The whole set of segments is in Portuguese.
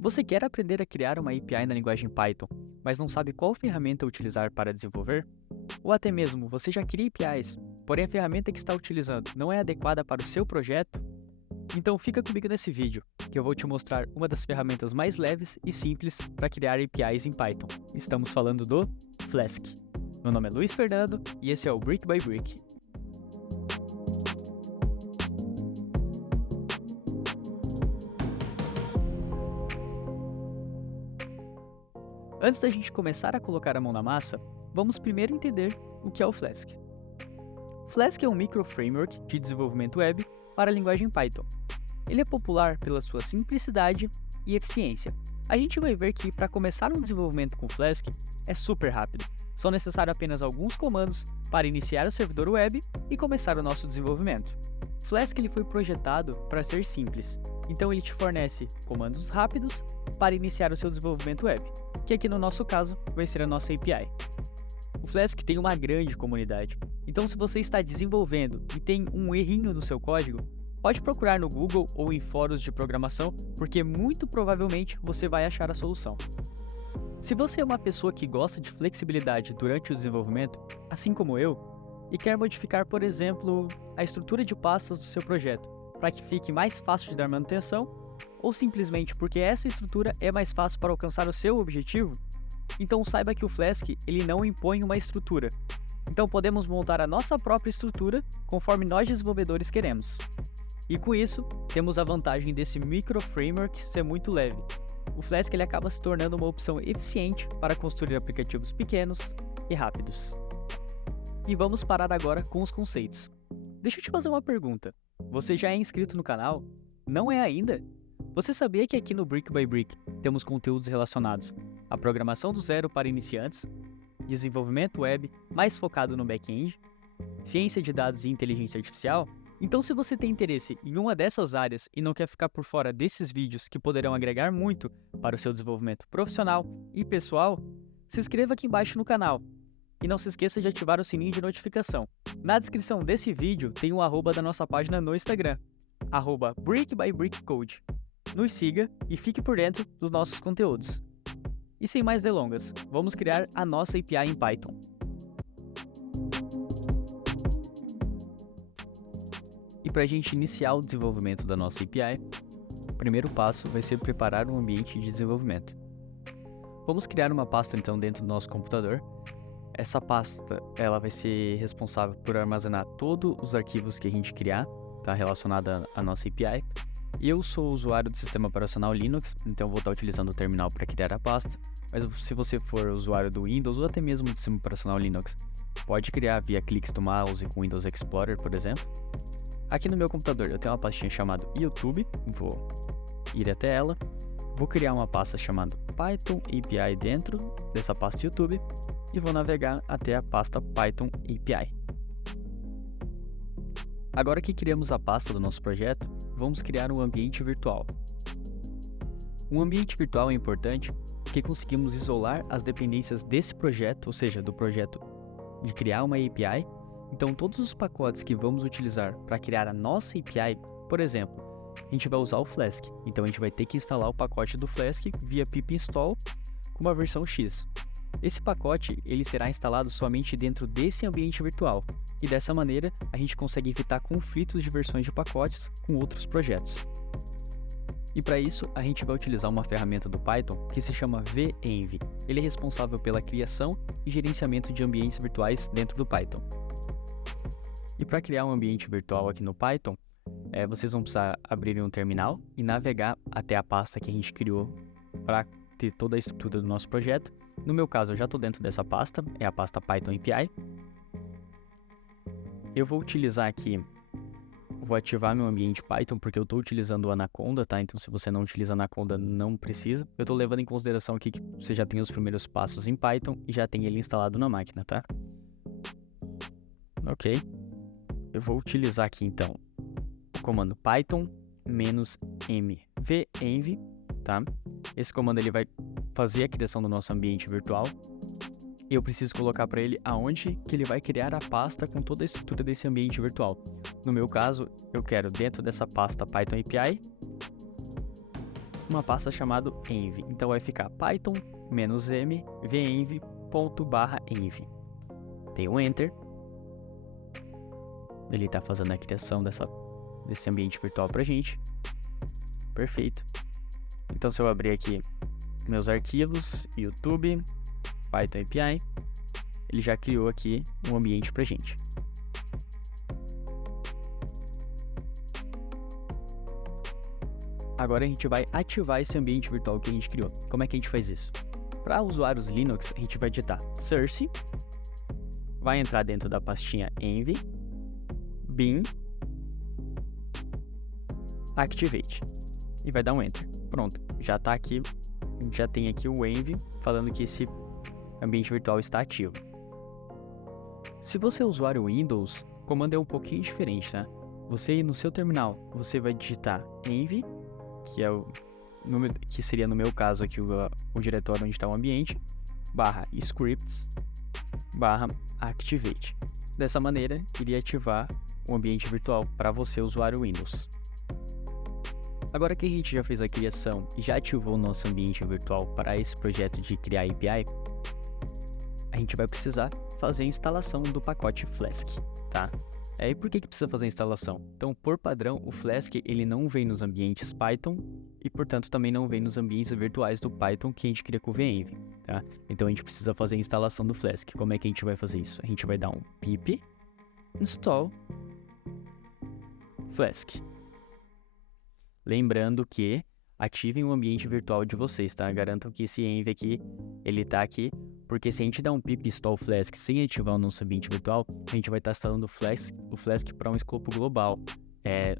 Você quer aprender a criar uma API na linguagem Python, mas não sabe qual ferramenta utilizar para desenvolver? Ou até mesmo você já cria APIs, porém a ferramenta que está utilizando não é adequada para o seu projeto? Então fica comigo nesse vídeo, que eu vou te mostrar uma das ferramentas mais leves e simples para criar APIs em Python. Estamos falando do Flask. Meu nome é Luiz Fernando e esse é o Brick by Brick. Antes da gente começar a colocar a mão na massa, vamos primeiro entender o que é o Flask. Flask é um micro-framework de desenvolvimento web para a linguagem Python. Ele é popular pela sua simplicidade e eficiência. A gente vai ver que para começar um desenvolvimento com Flask é super rápido. São necessários apenas alguns comandos para iniciar o servidor web e começar o nosso desenvolvimento. Flask ele foi projetado para ser simples, então ele te fornece comandos rápidos para iniciar o seu desenvolvimento web, que aqui no nosso caso vai ser a nossa API. O Flask tem uma grande comunidade, então se você está desenvolvendo e tem um errinho no seu código, pode procurar no Google ou em fóruns de programação, porque muito provavelmente você vai achar a solução. Se você é uma pessoa que gosta de flexibilidade durante o desenvolvimento, assim como eu, e quer modificar, por exemplo, a estrutura de pastas do seu projeto, para que fique mais fácil de dar manutenção, ou simplesmente porque essa estrutura é mais fácil para alcançar o seu objetivo, então saiba que o Flask ele não impõe uma estrutura. Então podemos montar a nossa própria estrutura conforme nós desenvolvedores queremos. E com isso, temos a vantagem desse micro-framework ser muito leve. O Flask ele acaba se tornando uma opção eficiente para construir aplicativos pequenos e rápidos. E vamos parar agora com os conceitos. Deixa eu te fazer uma pergunta. Você já é inscrito no canal? Não é ainda? Você sabia que aqui no Brick by Brick temos conteúdos relacionados à programação do zero para iniciantes, desenvolvimento web mais focado no back-end, ciência de dados e inteligência artificial? Então, se você tem interesse em uma dessas áreas e não quer ficar por fora desses vídeos que poderão agregar muito para o seu desenvolvimento profissional e pessoal, se inscreva aqui embaixo no canal. E não se esqueça de ativar o sininho de notificação. Na descrição desse vídeo tem o arroba da nossa página no Instagram, @brickbybrickcode. Nos siga e fique por dentro dos nossos conteúdos. E sem mais delongas, vamos criar a nossa API em Python. E para a gente iniciar o desenvolvimento da nossa API, o primeiro passo vai ser preparar um ambiente de desenvolvimento. Vamos criar uma pasta então dentro do nosso computador. Essa pasta ela vai ser responsável por armazenar todos os arquivos que a gente criar, tá, relacionado à nossa API. Eu sou usuário do sistema operacional Linux, então vou estar utilizando o terminal para criar a pasta, mas se você for usuário do Windows ou até mesmo do sistema operacional Linux, pode criar via cliques do mouse com Windows Explorer, por exemplo. Aqui no meu computador eu tenho uma pastinha chamada YouTube, vou ir até ela, vou criar uma pasta chamada Python API dentro dessa pasta YouTube e vou navegar até a pasta Python API. Agora que criamos a pasta do nosso projeto, vamos criar um ambiente virtual. Um ambiente virtual é importante porque conseguimos isolar as dependências desse projeto, ou seja, do projeto de criar uma API. Então todos os pacotes que vamos utilizar para criar a nossa API, por exemplo, a gente vai usar o Flask, então a gente vai ter que instalar o pacote do Flask via pip install com uma versão X. Esse pacote ele será instalado somente dentro desse ambiente virtual, e dessa maneira a gente consegue evitar conflitos de versões de pacotes com outros projetos. E para isso a gente vai utilizar uma ferramenta do Python que se chama venv. Ele é responsável pela criação e gerenciamento de ambientes virtuais dentro do Python. E para criar um ambiente virtual aqui no Python, vocês vão precisar abrir um terminal e navegar até a pasta que a gente criou para ter toda a estrutura do nosso projeto. No meu caso, eu já estou dentro dessa pasta, é a pasta Python API. Eu vou utilizar aqui, vou ativar meu ambiente Python porque eu estou utilizando o Anaconda, tá? Então se você não utiliza Anaconda, não precisa. Eu estou levando em consideração aqui que você já tem os primeiros passos em Python e já tem ele instalado na máquina, tá? Ok. Eu vou utilizar aqui então o comando python -m venv, tá? Esse comando ele vai fazer a criação do nosso ambiente virtual. E eu preciso colocar para ele aonde que ele vai criar a pasta com toda a estrutura desse ambiente virtual. No meu caso, eu quero dentro dessa pasta Python API uma pasta chamada env. Então vai ficar python -m venv.env. Tem um enter. Ele está fazendo a criação desse ambiente virtual pra gente. Perfeito. Então se eu abrir aqui meus arquivos, YouTube, Python API, ele já criou aqui um ambiente pra gente. Agora a gente vai ativar esse ambiente virtual que a gente criou. Como é que a gente faz isso? Para usuários Linux, a gente vai digitar source, vai entrar dentro da pastinha env, bin, activate e vai dar um enter. Pronto, já tá aqui, já tem aqui o env falando que esse ambiente virtual está ativo. Se você é usuário Windows, o comando é um pouquinho diferente, tá? Você no seu terminal, você vai digitar env, que seria no meu caso aqui o diretório onde está o ambiente, /scripts, /activate. Dessa maneira, iria ativar o ambiente virtual para você, usuário Windows. Agora que a gente já fez a criação e já ativou o nosso ambiente virtual para esse projeto de criar API, a gente vai precisar fazer a instalação do pacote Flask, tá? E por que precisa fazer a instalação? Então, por padrão, o Flask ele não vem nos ambientes Python e, portanto, também não vem nos ambientes virtuais do Python que a gente cria com o venv, tá? Então, a gente precisa fazer a instalação do Flask. Como é que a gente vai fazer isso? A gente vai dar um pip install Flask. Lembrando que ativem o ambiente virtual de vocês, tá? Garantam que esse env aqui, ele tá aqui, porque se a gente dar um pip install Flask sem ativar o nosso ambiente virtual, a gente vai estar instalando o Flask para um escopo global,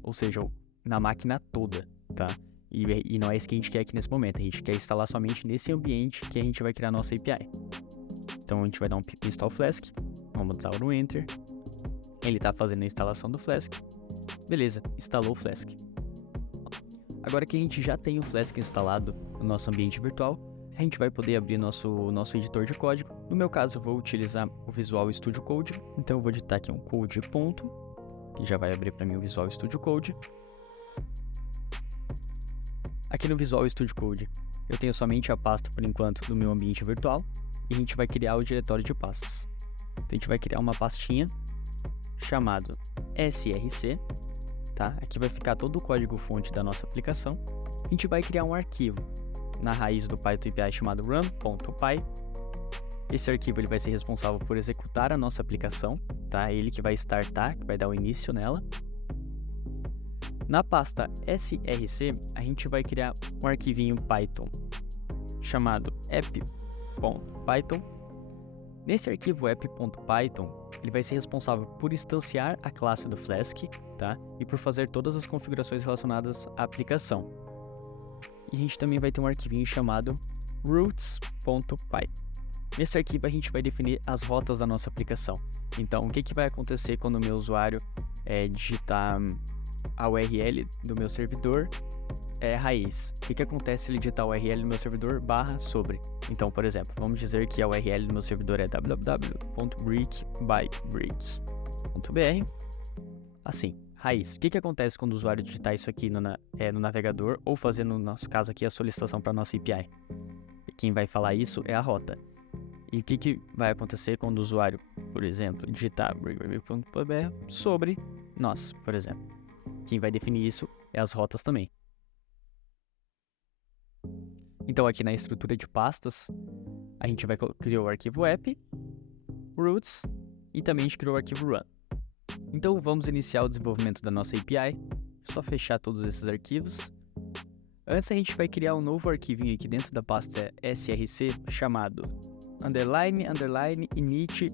ou seja, na máquina toda, tá? E não é isso que a gente quer aqui nesse momento, a gente quer instalar somente nesse ambiente que a gente vai criar a nossa API. Então a gente vai dar um pip install Flask, vamos dar o enter, ele está fazendo a instalação do Flask, beleza, instalou o Flask. Agora que a gente já tem o Flask instalado no nosso ambiente virtual, a gente vai poder abrir nosso editor de código. No meu caso, eu vou utilizar o Visual Studio Code. Então, eu vou digitar aqui um code ponto, que já vai abrir para mim o Visual Studio Code. Aqui no Visual Studio Code, eu tenho somente a pasta, por enquanto, do meu ambiente virtual. E a gente vai criar o diretório de pastas. Então, a gente vai criar uma pastinha chamado src. Tá? Aqui vai ficar todo o código-fonte da nossa aplicação. A gente vai criar um arquivo na raiz do Python API chamado run.py. Esse arquivo ele vai ser responsável por executar a nossa aplicação, tá? Ele que vai startar, que vai dar o início nela. Na pasta src, a gente vai criar um arquivinho Python chamado app.python. Nesse arquivo app.python, ele vai ser responsável por instanciar a classe do Flask, tá? E por fazer todas as configurações relacionadas à aplicação. E a gente também vai ter um arquivinho chamado routes.py. Nesse arquivo a gente vai definir as rotas da nossa aplicação. Então, o que vai acontecer quando o meu usuário digitar a URL do meu servidor raiz? O que acontece se ele digitar a URL do meu servidor /sobre? Então, por exemplo, vamos dizer que a URL do meu servidor é www.brick.brick.br. Assim, raiz. O que acontece quando o usuário digitar isso aqui no navegador ou fazer, no nosso caso aqui, a solicitação para a nossa API? E quem vai falar isso é a rota. E o que vai acontecer quando o usuário, por exemplo, digitar brick.br sobre nós, por exemplo? Quem vai definir isso é as rotas também. Então, aqui na estrutura de pastas, a gente vai criar o arquivo app, routes e também a gente criou o arquivo run. Então, vamos iniciar o desenvolvimento da nossa API. Só fechar todos esses arquivos. Antes, a gente vai criar um novo arquivinho aqui dentro da pasta src chamado _init__.py.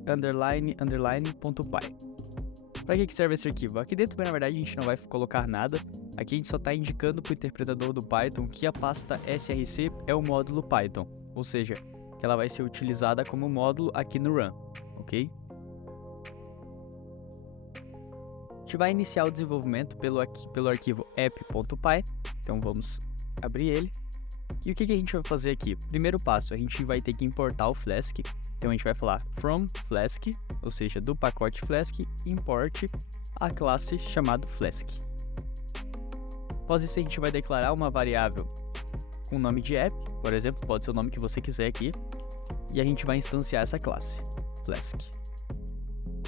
Para que serve esse arquivo? Aqui dentro, na verdade, a gente não vai colocar nada. Aqui a gente só está indicando para o interpretador do Python que a pasta src é o módulo Python, ou seja, que ela vai ser utilizada como módulo aqui no run, ok? A gente vai iniciar o desenvolvimento pelo arquivo app.py, então vamos abrir ele. E o que a gente vai fazer aqui? Primeiro passo, a gente vai ter que importar o Flask. Então a gente vai falar from Flask, ou seja, do pacote Flask, import a classe chamada Flask. Após isso, a gente vai declarar uma variável com o nome de app, por exemplo, pode ser o nome que você quiser aqui, e a gente vai instanciar essa classe, Flask.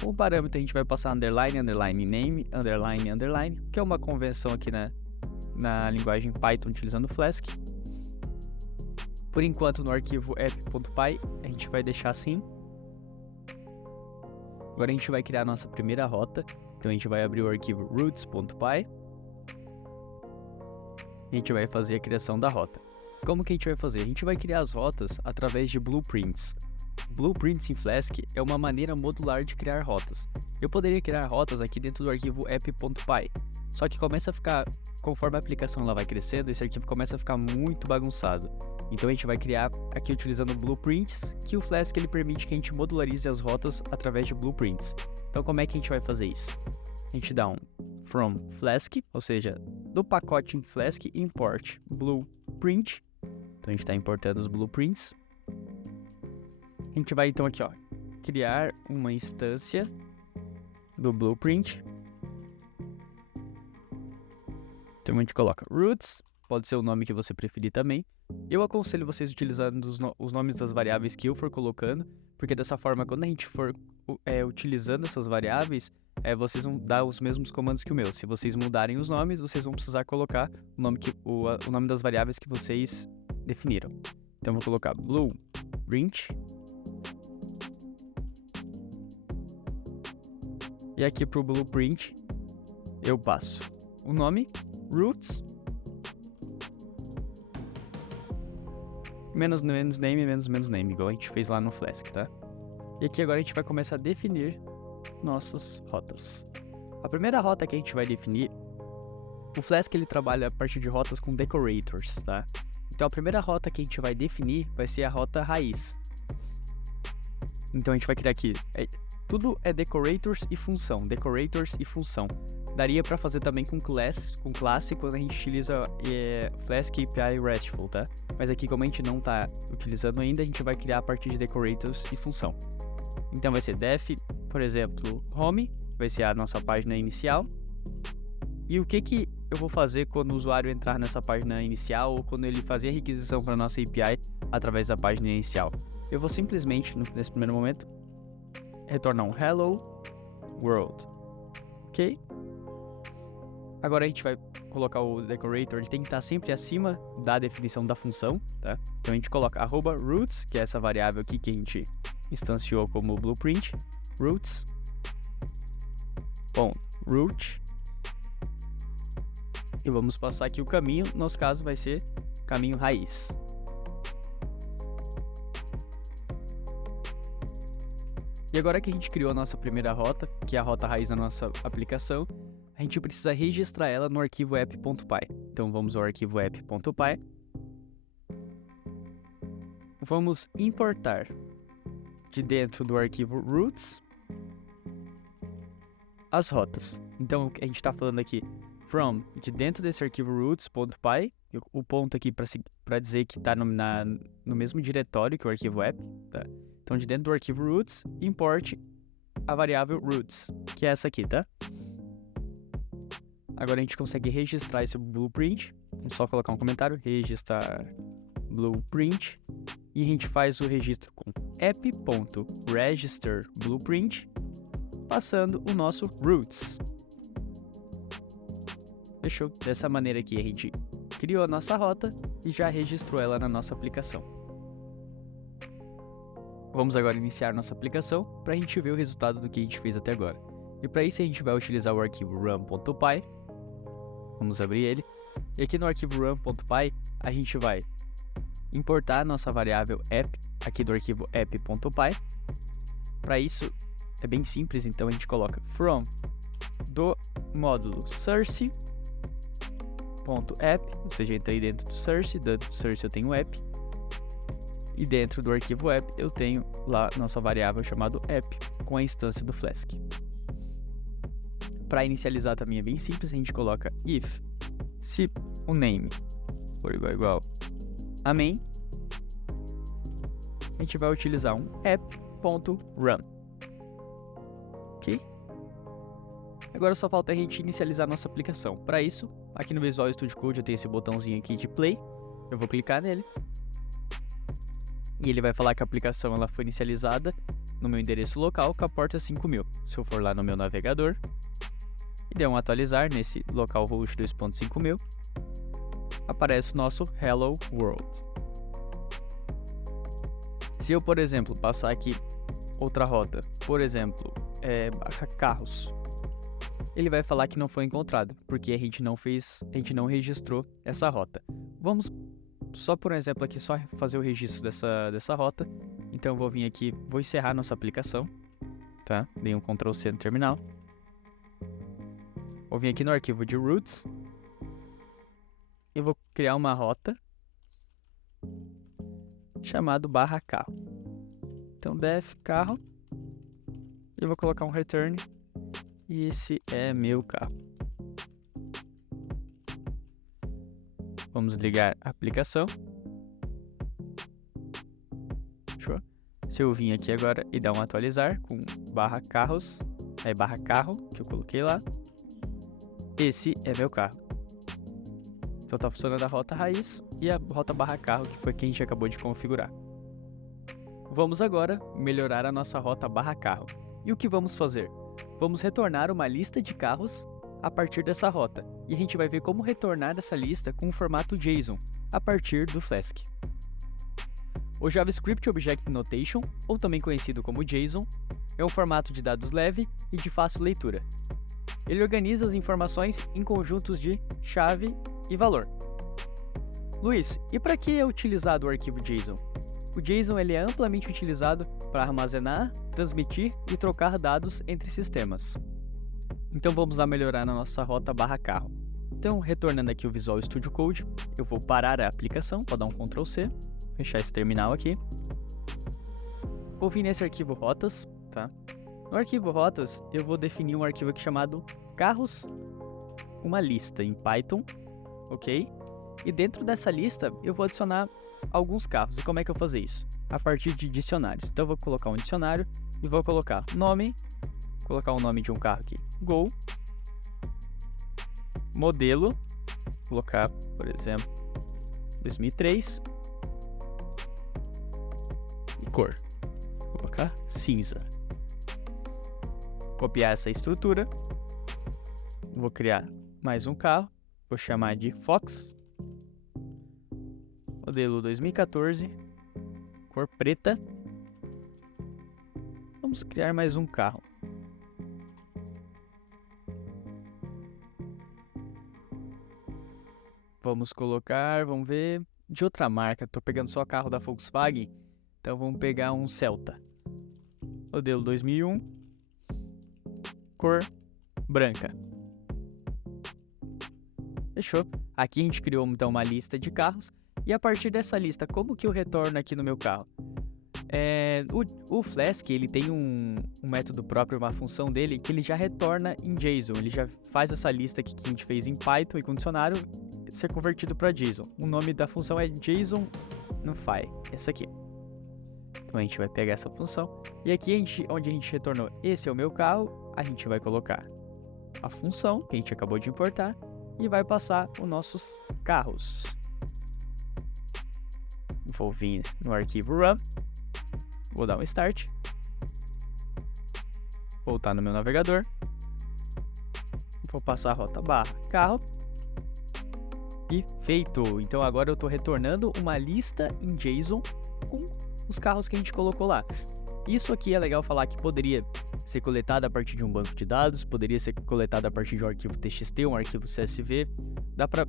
Como parâmetro a gente vai passar underline, underline name, underline, underline, que é uma convenção aqui na linguagem Python utilizando Flask. Por enquanto no arquivo app.py a gente vai deixar assim. Agora a gente vai criar a nossa primeira rota, então a gente vai abrir o arquivo routes.py. A gente vai fazer a criação da rota. Como que a gente vai fazer? A gente vai criar as rotas através de blueprints. Blueprints em Flask é uma maneira modular de criar rotas. Eu poderia criar rotas aqui dentro do arquivo app.py, só que começa a ficar, conforme a aplicação ela vai crescendo, esse arquivo começa a ficar muito bagunçado. Então a gente vai criar aqui utilizando blueprints, que o Flask ele permite que a gente modularize as rotas através de blueprints. Então como é que a gente vai fazer isso? A gente dá um from Flask, ou seja, do pacote em Flask import blueprint. Então a gente está importando os blueprints. A gente vai então aqui, ó, criar uma instância do blueprint. Então a gente coloca roots, pode ser o nome que você preferir também. Eu aconselho vocês utilizando os nomes das variáveis que eu for colocando, porque dessa forma, quando a gente for utilizando essas variáveis, vocês vão dar os mesmos comandos que o meu. Se vocês mudarem os nomes, vocês vão precisar colocar o nome das variáveis que vocês definiram. Então eu vou colocar blueprint. E aqui para o blueprint, eu passo o nome, roots, menos name, menos name, igual a gente fez lá no Flask, tá? E aqui agora a gente vai começar a definir nossas rotas. A primeira rota que a gente vai definir, o Flask ele trabalha a partir de rotas com decorators, tá? Então a primeira rota que a gente vai definir vai ser a rota raiz. Então a gente vai criar aqui, tudo é decorators e função, Daria para fazer também com classe quando a gente utiliza Flask API RESTful, tá? Mas aqui como a gente não está utilizando ainda, a gente vai criar a partir de decorators e função. Então vai ser def, por exemplo, home, que vai ser a nossa página inicial. E o que eu vou fazer quando o usuário entrar nessa página inicial ou quando ele fazer a requisição para a nossa API através da página inicial? Eu vou simplesmente, nesse primeiro momento, retornar um hello world, ok? Agora a gente vai colocar o decorator, ele tem que estar sempre acima da definição da função, tá? Então a gente coloca @roots, que é essa variável aqui que a gente instanciou como blueprint, roots, root, e vamos passar aqui o caminho, no nosso caso vai ser caminho raiz. E agora que a gente criou a nossa primeira rota, que é a rota raiz da nossa aplicação, a gente precisa registrar ela no arquivo app.py. Então vamos ao arquivo app.py. Vamos importar de dentro do arquivo roots as rotas. Então a gente está falando aqui from, de dentro desse arquivo roots.py, o ponto aqui para dizer que está no mesmo diretório que o arquivo app, tá? Então de dentro do arquivo roots, import a variável roots, que é essa aqui, tá? Agora a gente consegue registrar esse blueprint, é só colocar um comentário, registrar blueprint, e a gente faz o registro com app.register blueprint, passando o nosso roots. Fechou? Dessa maneira aqui a gente criou a nossa rota e já registrou ela na nossa aplicação. Vamos agora iniciar nossa aplicação para a gente ver o resultado do que a gente fez até agora. E para isso a gente vai utilizar o arquivo run.py. Vamos abrir ele. E aqui no arquivo run.py a gente vai importar a nossa variável app aqui do arquivo app.py. Para isso é bem simples, então a gente coloca from do módulo source.app, ou seja, entrei dentro do source, dentro do source eu tenho app, e dentro do arquivo app eu tenho lá nossa variável chamada app com a instância do Flask. Para inicializar também é bem simples, a gente coloca if se o name for igual a main, a gente vai utilizar um app.run. Ok? Agora só falta a gente inicializar nossa aplicação. Para isso, aqui no Visual Studio Code eu tenho esse botãozinho aqui de play. Eu vou clicar nele. E ele vai falar que a aplicação ela foi inicializada no meu endereço local com a porta 5000. Se eu for lá no meu navegador e der um atualizar nesse localhost 2.5000, aparece o nosso Hello World. Se eu, por exemplo, passar aqui outra rota, por exemplo, carros, ele vai falar que não foi encontrado, porque a gente não registrou essa rota. Vamos, só por um exemplo aqui, só fazer o registro dessa rota. Então eu vou vir aqui, vou encerrar nossa aplicação, tá? Dei um Ctrl C no terminal. Vou vir aqui no arquivo de routes. Eu vou criar uma rota chamado /carro. Então def carro. Eu vou colocar um return. E esse é meu carro. Vamos ligar a aplicação. Show. Se eu vir aqui agora e dar um atualizar com /carros, /carro que eu coloquei lá. Esse é meu carro. Então tá funcionando a rota raiz e a rota /carro que foi que a gente acabou de configurar. Vamos agora melhorar a nossa rota /carro. E o que vamos fazer? Vamos retornar uma lista de carros a partir dessa rota. E a gente vai ver como retornar essa lista com o formato JSON a partir do Flask. O JavaScript Object Notation, ou também conhecido como JSON, é um formato de dados leve e de fácil leitura. Ele organiza as informações em conjuntos de chave e valor. Luiz, e para que é utilizado o arquivo JSON? O JSON ele é amplamente utilizado para armazenar, transmitir e trocar dados entre sistemas. Então vamos lá melhorar na nossa rota /carro. Então, retornando aqui o Visual Studio Code, eu vou parar a aplicação, vou dar um Ctrl C, fechar esse terminal aqui. Vou vir nesse arquivo rotas, tá? No arquivo rotas, eu vou definir um arquivo aqui chamado carros, uma lista em Python, ok? E dentro dessa lista, eu vou adicionar alguns carros. E como é que eu vou fazer isso? A partir de dicionários. Então eu vou colocar um dicionário e vou colocar nome, colocar o nome de um carro aqui, Gol, modelo, colocar, por exemplo, 2003, e cor, vou colocar cinza. Copiar essa estrutura, vou criar mais um carro, vou chamar de Fox, modelo 2014, cor preta. Vamos criar mais um carro. Vamos colocar, vamos ver, de outra marca. Estou pegando só carro da Volkswagen, então vamos pegar um Celta. Modelo 2001, cor branca. Fechou. Aqui a gente criou então uma lista de carros. E a partir dessa lista, como que eu retorno aqui no meu carro? O Flask ele tem um método próprio, uma função dele, que ele já retorna em JSON. Ele já faz essa lista aqui que a gente fez em Python e com dicionário ser convertido para JSON. O nome da função é JSON-Nufy, essa aqui. Então a gente vai pegar essa função e aqui onde a gente retornou esse é o meu carro, a gente vai colocar a função que a gente acabou de importar e vai passar os nossos carros. Vou vir no arquivo run, vou dar um start, voltar no meu navegador, vou passar a rota /carro e feito. Então agora eu estou retornando uma lista em JSON com os carros que a gente colocou lá. Isso aqui é legal falar que poderia ser coletado a partir de um banco de dados, poderia ser coletado a partir de um arquivo TXT, um arquivo CSV. Dá para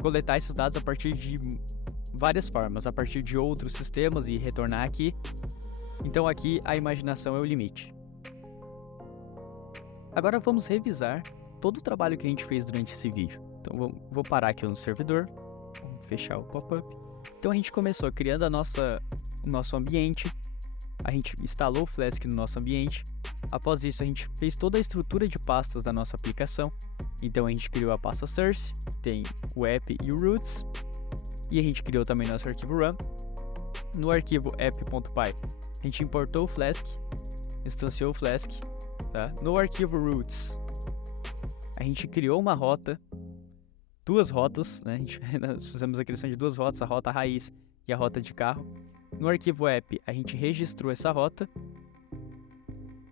coletar esses dados a partir de várias formas, a partir de outros sistemas e retornar aqui. Então aqui a imaginação é o limite. Agora vamos revisar todo o trabalho que a gente fez durante esse vídeo. Então vou parar aqui no servidor, vamos fechar o pop-up. Então a gente começou criando o nosso ambiente, a gente instalou o Flask no nosso ambiente. Após isso a gente fez toda a estrutura de pastas da nossa aplicação. Então a gente criou a pasta source, que tem o app e o roots. E a gente criou também nosso arquivo run. No arquivo app.py a gente importou o Flask, instanciou o Flask, tá? No arquivo roots a gente criou uma rota. duas rotas, né? Nós fizemos a criação de duas rotas, a rota raiz e a rota de carro. No arquivo app, a gente registrou essa rota.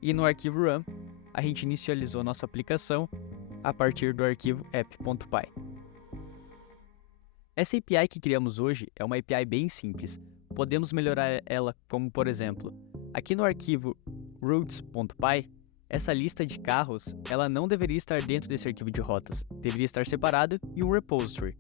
E no arquivo run, a gente inicializou nossa aplicação a partir do arquivo app.py. Essa API que criamos hoje é uma API bem simples. Podemos melhorar ela como, por exemplo, aqui no arquivo routes.py, essa lista de carros ela não deveria estar dentro desse arquivo de rotas, deveria estar separado em um repository.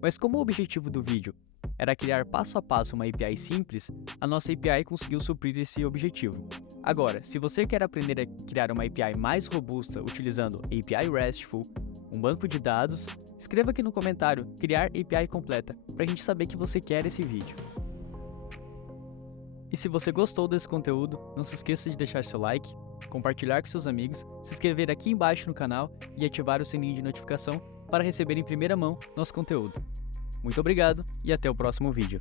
Mas como o objetivo do vídeo era criar passo a passo uma API simples, a nossa API conseguiu suprir esse objetivo. Agora, se você quer aprender a criar uma API mais robusta utilizando API RESTful, um banco de dados, escreva aqui no comentário criar API completa para a gente saber que você quer esse vídeo. E se você gostou desse conteúdo, não se esqueça de deixar seu like, compartilhar com seus amigos, se inscrever aqui embaixo no canal e ativar o sininho de notificação para receber em primeira mão nosso conteúdo. Muito obrigado e até o próximo vídeo.